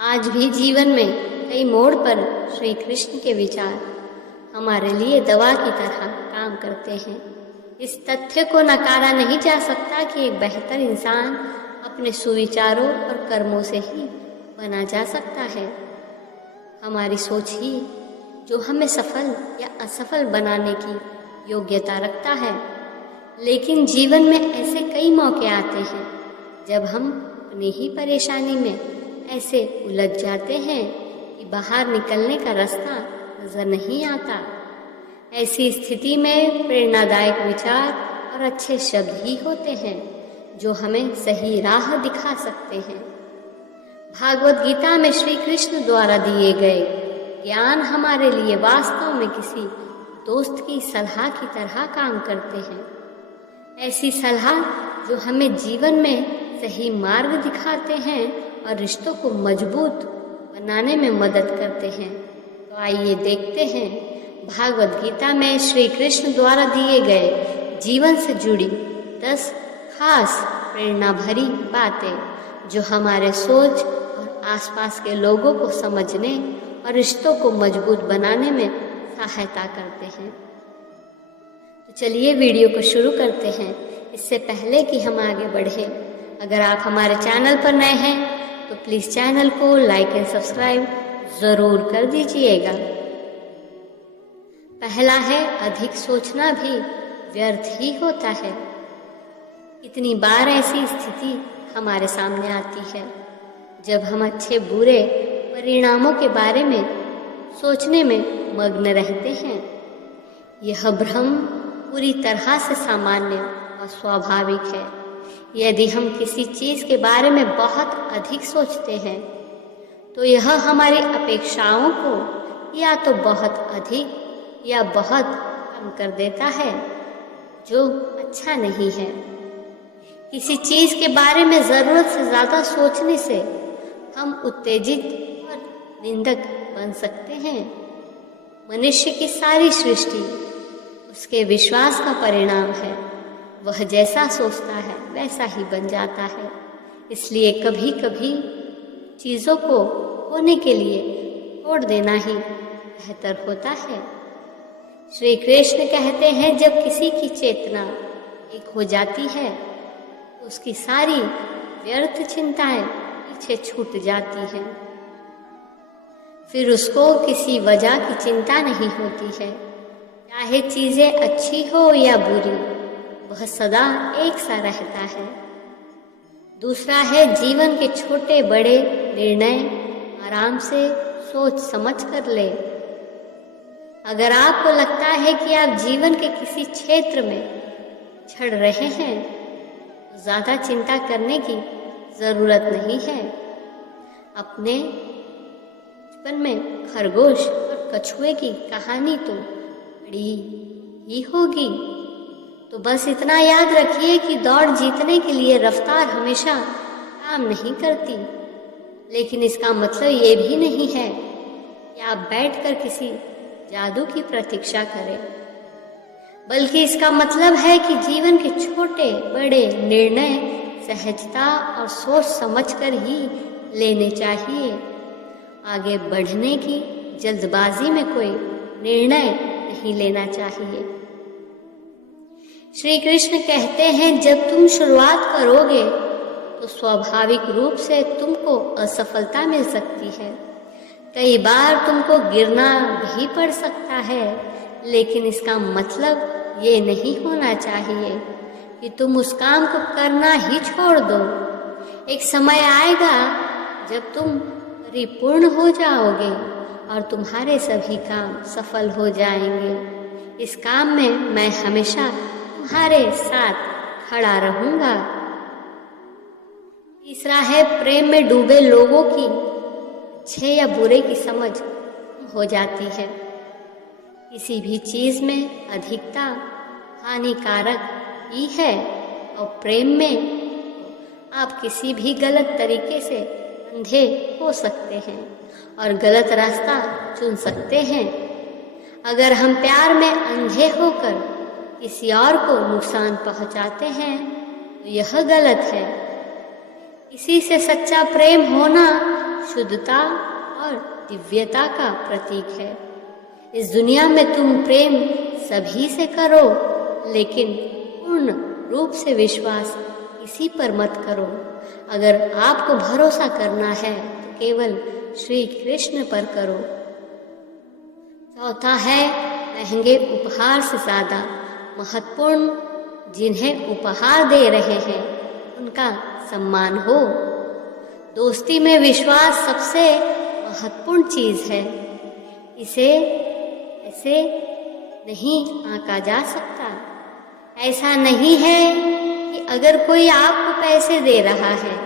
आज भी जीवन में कई मोड़ पर श्री कृष्ण के विचार हमारे लिए दवा की तरह काम करते हैं। इस तथ्य को नकारा नहीं जा सकता कि एक बेहतर इंसान अपने सुविचारों और कर्मों से ही बना जा सकता है। हमारी सोच ही जो हमें सफल या असफल बनाने की योग्यता रखता है। लेकिन जीवन में ऐसे कई मौके आते हैं जब हम अपनी ही परेशानी में ऐसे उलझ जाते हैं कि बाहर निकलने का रास्ता नजर नहीं आता। ऐसी स्थिति में प्रेरणादायक विचार और अच्छे शब्द ही होते हैं जो हमें सही राह दिखा सकते हैं। भागवत गीता में श्री कृष्ण द्वारा दिए गए ज्ञान हमारे लिए वास्तव में किसी दोस्त की सलाह की तरह काम करते हैं। ऐसी सलाह जो हमें जीवन में सही मार्ग दिखाते हैं और रिश्तों को मजबूत बनाने में मदद करते हैं। तो आइए देखते हैं भागवत गीता में श्री कृष्ण द्वारा दिए गए जीवन से जुड़ी 10 खास प्रेरणा भरी बातें जो हमारे सोच और आसपास के लोगों को समझने और रिश्तों को मजबूत बनाने में सहायता करते हैं। तो चलिए वीडियो को शुरू करते हैं। इससे पहले कि हम आगे बढ़ें, अगर आप हमारे चैनल पर नए हैं तो प्लीज़ चैनल को लाइक एंड सब्सक्राइब ज़रूर कर दीजिएगा। पहला है, अधिक सोचना भी व्यर्थ ही होता है। इतनी बार ऐसी स्थिति हमारे सामने आती है जब हम अच्छे बुरे परिणामों के बारे में सोचने में मग्न रहते हैं। यह भ्रम पूरी तरह से सामान्य और स्वाभाविक है। यदि हम किसी चीज़ के बारे में बहुत अधिक सोचते हैं तो यह हमारी अपेक्षाओं को या तो बहुत अधिक या बहुत कम कर देता है, जो अच्छा नहीं है। किसी चीज़ के बारे में ज़रूरत से ज़्यादा सोचने से हम उत्तेजित और निंदक बन सकते हैं। मनुष्य की सारी सृष्टि उसके विश्वास का परिणाम है। वह जैसा सोचता है वैसा ही बन जाता है। इसलिए कभी कभी चीज़ों को होने के लिए छोड़ देना ही बेहतर होता है। श्री कृष्ण कहते हैं, जब किसी की चेतना एक हो जाती है तो उसकी सारी व्यर्थ चिंताएं पीछे छूट जाती हैं। फिर उसको किसी वजह की चिंता नहीं होती है। चाहे चीज़ें अच्छी हो या बुरी, वह सदा एक सा रहता है। दूसरा है, जीवन के छोटे बड़े निर्णय आराम से सोच समझ कर ले। अगर आपको लगता है कि आप जीवन के किसी क्षेत्र में छड़ रहे हैं तो ज़्यादा चिंता करने की ज़रूरत नहीं है। अपने बचपन में खरगोश और कछुए की कहानी तो पढ़ी ही होगी। तो बस इतना याद रखिए कि दौड़ जीतने के लिए रफ्तार हमेशा काम नहीं करती। लेकिन इसका मतलब ये भी नहीं है कि आप बैठकर किसी जादू की प्रतीक्षा करें, बल्कि इसका मतलब है कि जीवन के छोटे बड़े निर्णय सहजता और सोच समझकर ही लेने चाहिए। आगे बढ़ने की जल्दबाजी में कोई निर्णय नहीं लेना चाहिए। श्री कृष्ण कहते हैं, जब तुम शुरुआत करोगे तो स्वाभाविक रूप से तुमको असफलता मिल सकती है। कई बार तुमको गिरना भी पड़ सकता है, लेकिन इसका मतलब ये नहीं होना चाहिए कि तुम उस काम को करना ही छोड़ दो। एक समय आएगा जब तुम परिपूर्ण हो जाओगे और तुम्हारे सभी काम सफल हो जाएंगे। इस काम में मैं हमेशा तुम्हारे साथ खड़ा रहूंगा। तीसरा है, प्रेम में डूबे लोगों की अच्छे या बुरे की समझ हो जाती है। किसी भी चीज में अधिकता हानिकारक ही है और प्रेम में आप किसी भी गलत तरीके से अंधे हो सकते हैं और गलत रास्ता चुन सकते हैं। अगर हम प्यार में अंधे होकर किसी और को नुकसान पहुंचाते हैं तो यह गलत है। किसी से सच्चा प्रेम होना शुद्धता और दिव्यता का प्रतीक है। इस दुनिया में तुम प्रेम सभी से करो, लेकिन पूर्ण रूप से विश्वास किसी पर मत करो। अगर आपको भरोसा करना है तो केवल श्री कृष्ण पर करो। चौथा है, महंगे उपहार से ज्यादा महत्वपूर्ण जिन्हें उपहार दे रहे हैं उनका सम्मान हो। दोस्ती में विश्वास सबसे महत्वपूर्ण चीज है। इसे ऐसे नहीं आंका जा सकता। ऐसा नहीं है कि अगर कोई आपको पैसे दे रहा है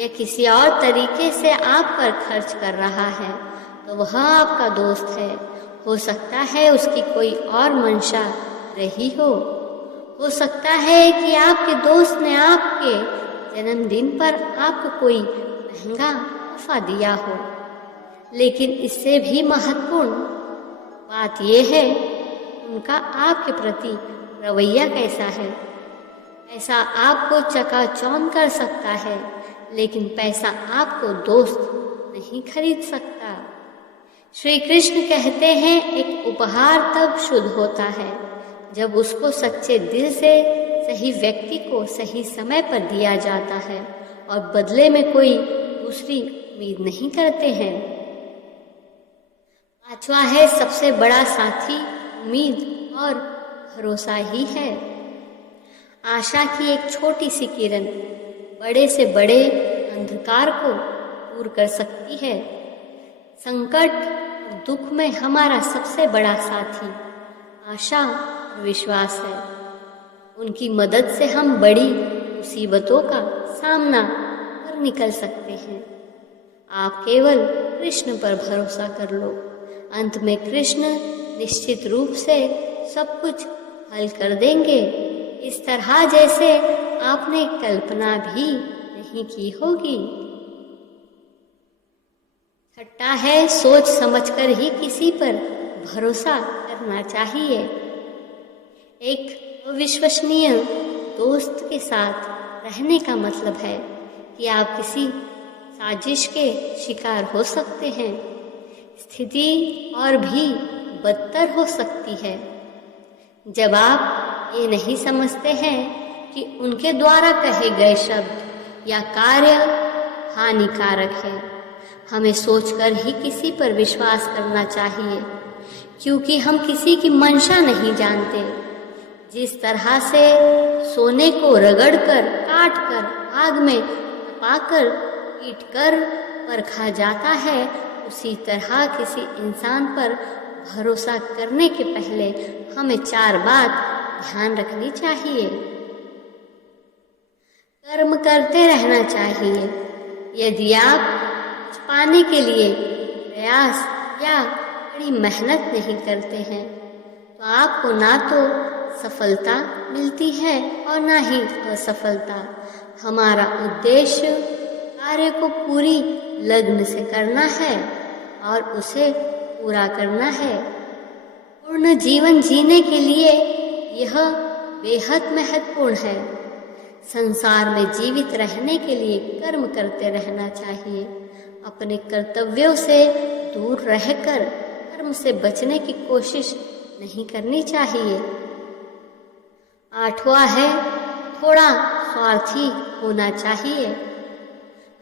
या किसी और तरीके से आप पर खर्च कर रहा है तो वह आपका दोस्त है। हो सकता है उसकी कोई और मंशा रही हो सकता है कि आपके दोस्त ने आपके जन्मदिन पर आपको कोई महंगा तोहफा दिया हो, लेकिन इससे भी महत्वपूर्ण बात यह है उनका आपके प्रति रवैया कैसा है। पैसा आपको चकाचौंध कर सकता है, लेकिन पैसा आपको दोस्त नहीं खरीद सकता। श्री कृष्ण कहते हैं, एक उपहार तब शुद्ध होता है जब उसको सच्चे दिल से सही व्यक्ति को सही समय पर दिया जाता है और बदले में कोई दूसरी उम्मीद नहीं करते हैं। पांचवा है, सबसे बड़ा साथी उम्मीद और भरोसा ही है। आशा की एक छोटी सी किरण बड़े से बड़े अंधकार को दूर कर सकती है। संकट और दुख में हमारा सबसे बड़ा साथी आशा और विश्वास है। उनकी मदद से हम बड़ी मुसीबतों का सामना कर निकल सकते हैं। आप केवल कृष्ण पर भरोसा कर लो। अंत में कृष्ण निश्चित रूप से सब कुछ हल कर देंगे, इस तरह जैसे आपने कल्पना भी नहीं की होगी। छठा है, सोच समझकर ही किसी पर भरोसा करना चाहिए। एक अविश्वसनीय दोस्त के साथ रहने का मतलब है कि आप किसी साजिश के शिकार हो सकते हैं। स्थिति और भी बदतर हो सकती है जब आप ये नहीं समझते हैं कि उनके द्वारा कहे गए शब्द या कार्य हानिकारक है। हमें सोचकर ही किसी पर विश्वास करना चाहिए, क्योंकि हम किसी की मंशा नहीं जानते। जिस तरह से सोने को रगड़कर, काटकर, आग में तपाकर, पीटकर परखा जाता है, उसी तरह किसी इंसान पर भरोसा करने के पहले हमें 4 बात ध्यान रखनी चाहिए। कर्म करते रहना चाहिए। यदि आप कुछ पाने के लिए प्रयास या बड़ी मेहनत नहीं करते हैं तो आपको ना तो सफलता मिलती है और ना ही असफलता। हमारा उद्देश्य कार्य को पूरी लगन से करना है और उसे पूरा करना है। पूर्ण जीवन जीने के लिए यह बेहद महत्वपूर्ण है। संसार में जीवित रहने के लिए कर्म करते रहना चाहिए। अपने कर्तव्यों से दूर रहकर कर्म से बचने की कोशिश नहीं करनी चाहिए। 8वां है, थोड़ा स्वार्थी होना चाहिए।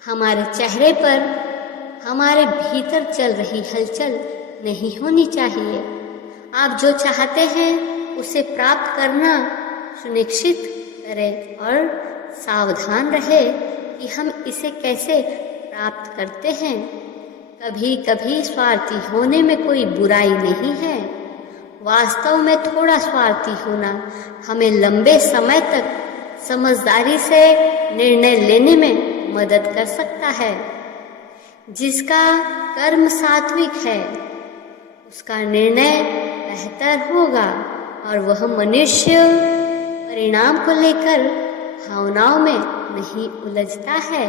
हमारे चेहरे पर हमारे भीतर चल रही हलचल नहीं होनी चाहिए। आप जो चाहते हैं उसे प्राप्त करना सुनिश्चित करें और सावधान रहे कि हम इसे कैसे प्राप्त करते हैं। कभी कभी स्वार्थी होने में कोई बुराई नहीं है। वास्तव में थोड़ा स्वार्थी होना हमें लंबे समय तक समझदारी से निर्णय लेने में मदद कर सकता है। जिसका कर्म सात्विक है उसका निर्णय बेहतर होगा और वह मनुष्य परिणाम को लेकर भावनाओं में नहीं उलझता है।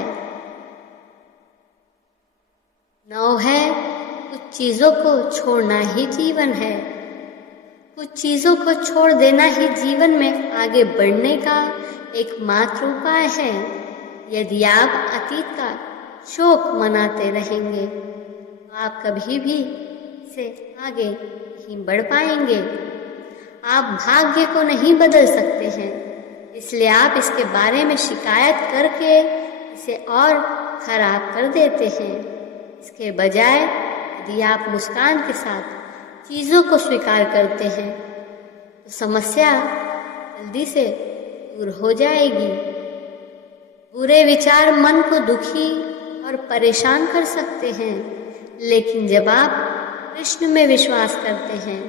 9 है, कुछ चीजों को छोड़ना ही जीवन है। कुछ चीजों को छोड़ देना ही जीवन में आगे बढ़ने का एकमात्र उपाय है। यदि आप अतीत का शोक मनाते रहेंगे तो आप कभी भी इससे आगे नहीं बढ़ पाएंगे। आप भाग्य को नहीं बदल सकते हैं, इसलिए आप इसके बारे में शिकायत करके इसे और खराब कर देते हैं। इसके बजाय यदि आप मुस्कान के साथ चीज़ों को स्वीकार करते हैं तो समस्या जल्दी से दूर हो जाएगी। बुरे विचार मन को दुखी और परेशान कर सकते हैं, लेकिन जब आप कृष्ण में विश्वास करते हैं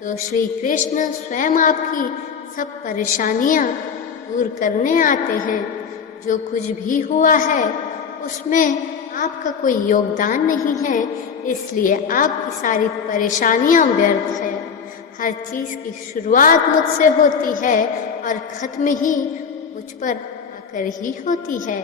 तो श्री कृष्ण स्वयं आपकी सब परेशानियां दूर करने आते हैं। जो कुछ भी हुआ है उसमें आपका कोई योगदान नहीं है, इसलिए आपकी सारी परेशानियां व्यर्थ है। हर चीज़ की शुरुआत मुझसे होती है और ख़त्म ही मुझ पर आकर ही होती है।